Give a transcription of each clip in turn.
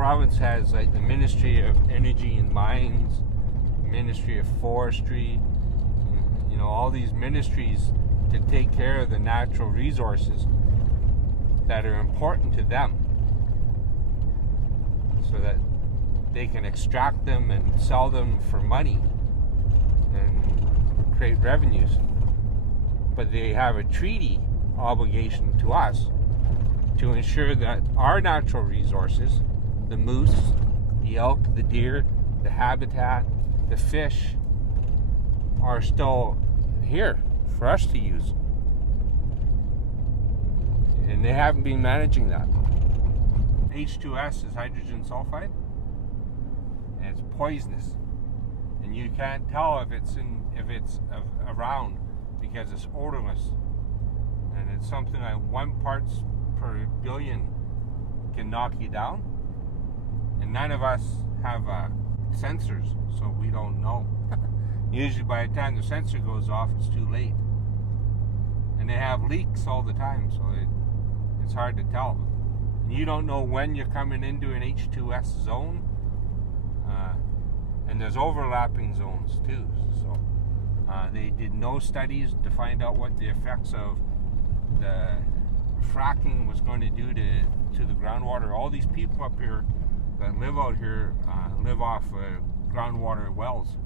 province has like the Ministry of Energy and Mines, Ministry of Forestry, you know, all these ministries to take care of the natural resources that are important to them, so that they can extract them and sell them for money and create revenues. But they have a treaty obligation to us to ensure that our natural resources, the moose, the elk, the deer, the habitat, the fish, are still here for us to use. And they haven't been managing that. H2S is hydrogen sulfide, and it's poisonous. And you can't tell if it's around because it's odorless. And it's something like 1 parts per billion can knock you down. And none of us have sensors, so we don't know. Usually by the time the sensor goes off, it's too late. And they have leaks all the time, so it's hard to tell. And you don't know when you're coming into an H2S zone. And there's overlapping zones too. So they did no studies to find out what the effects of the fracking was going to do to the groundwater. All these people up here that live out here live off groundwater wells.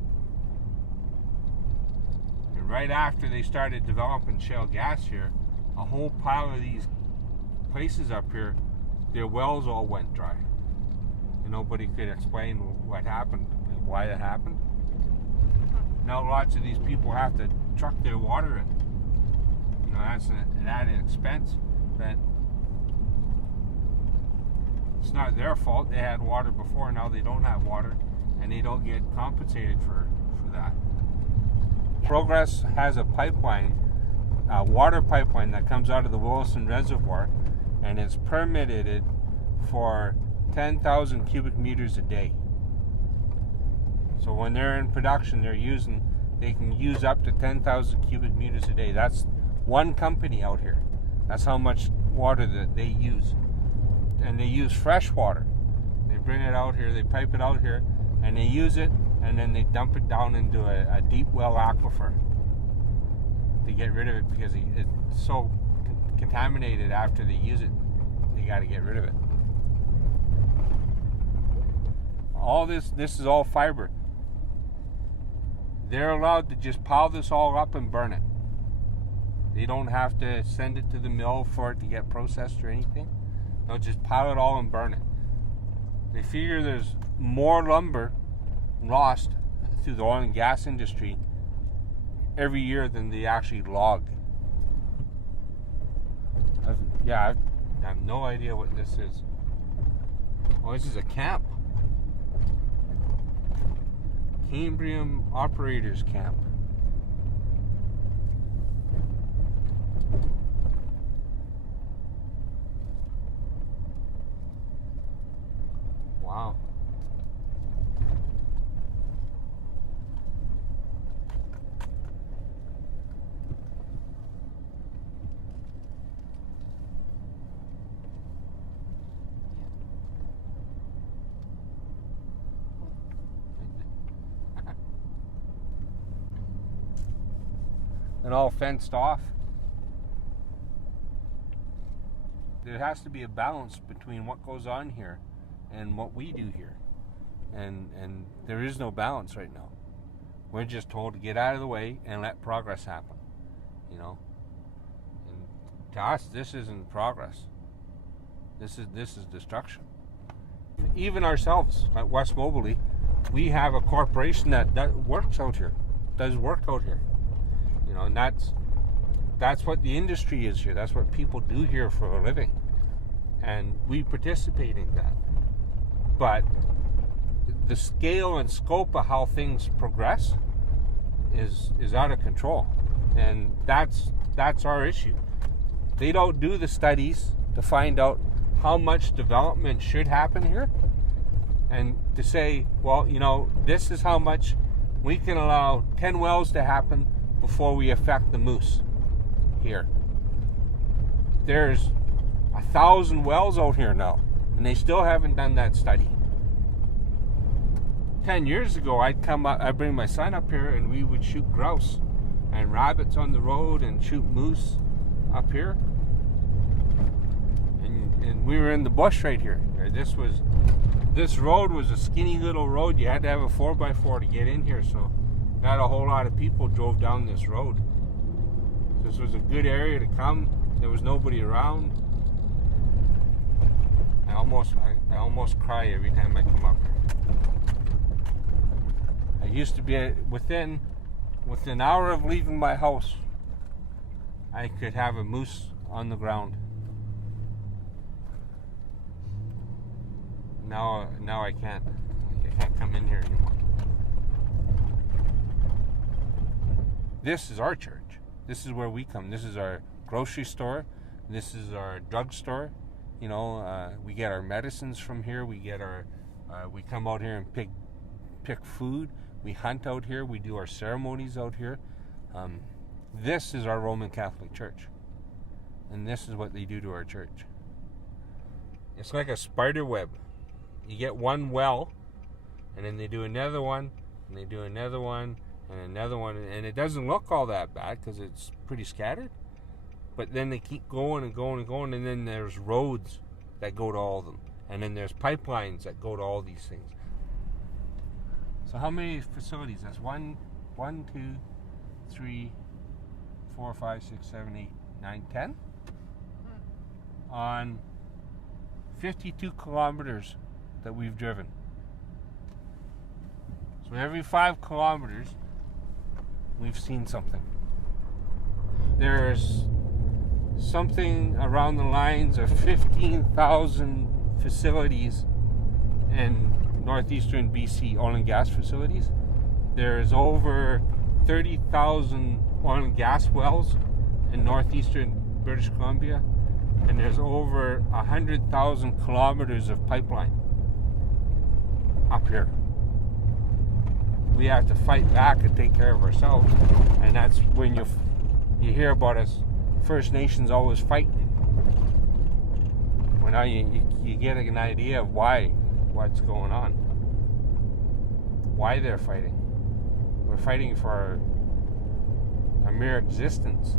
And right after they started developing shale gas here, a whole pile of these places up here, their wells all went dry. And nobody could explain what happened, why it happened. Now lots of these people have to truck their water in. You know, that's an added expense, but it's not their fault. They had water before, now they don't have water, and they don't get compensated for that. Progress has a pipeline, a water pipeline that comes out of the Willson Reservoir, and it's permitted for 10,000 cubic meters a day. So when they're in production, they can use up to 10,000 cubic meters a day. That's one company out here. That's how much water that they use. And they use fresh water. They bring it out here, they pipe it out here, and they use it, and then they dump it down into a deep well aquifer to get rid of it, because it's so contaminated after they use it. They got to get rid of it. All this is all fiber. They're allowed to just pile this all up and burn it. They don't have to send it to the mill for it to get processed or anything. They'll just pile it all and burn it. They figure there's more lumber lost through the oil and gas industry every year than they actually log. I have no idea what this is. Oh, this is a camp. Cambrian Operators Camp. Wow. And all fenced off. There has to be a balance between what goes on here and what we do here. And there is no balance right now. We're just told to get out of the way and let progress happen. You know? And to us, this isn't progress. This is destruction. Even ourselves at West Moberly, we have a corporation that works out here, does work out here. You know, and that's what the industry is here. That's what people do here for a living, and we participate in that. But the scale and scope of how things progress is out of control, and that's our issue. They don't do the studies to find out how much development should happen here, and to say, well, you know, this is how much we can allow 10 wells to happen before we affect the moose here. There's 1,000 wells out here now. And they still haven't done that study. 10 years ago, I'd bring my son up here and we would shoot grouse and rabbits on the road and shoot moose up here. And we were in the bush right here. This road was a skinny little road. You had to have a 4x4 to get in here, so not a whole lot of people drove down this road. This was a good area to come. There was nobody around. I almost cry every time I come up here. I used to be within an hour of leaving my house, I could have a moose on the ground. Now I can't. I can't come in here anymore. This is our church. This is where we come. This is our grocery store. This is our drugstore. You know, we get our medicines from here. We come out here and pick food. We hunt out here. We do our ceremonies out here. This is our Roman Catholic Church. And this is what they do to our church. It's like a spider web. You get one well, and then they do another one, and they do another one, and another one. And it doesn't look all that bad because it's pretty scattered. But then they keep going and going and going, and then there's roads that go to all of them. And then there's pipelines that go to all these things. So how many facilities? That's 1, 2, 3, 4, 5, 6, 7, 8, 9, 10? On 52 kilometers that we've driven. So every 5 kilometers, we've seen something. There's something around the lines of 15,000 facilities in northeastern BC, oil and gas facilities. There's over 30,000 oil and gas wells in northeastern British Columbia, and there's over 100,000 kilometers of pipeline up here. We have to fight back and take care of ourselves, and that's when you hear about us First Nations always fighting. Well, now you get an idea of what's going on, why they're fighting. We're fighting for our mere existence.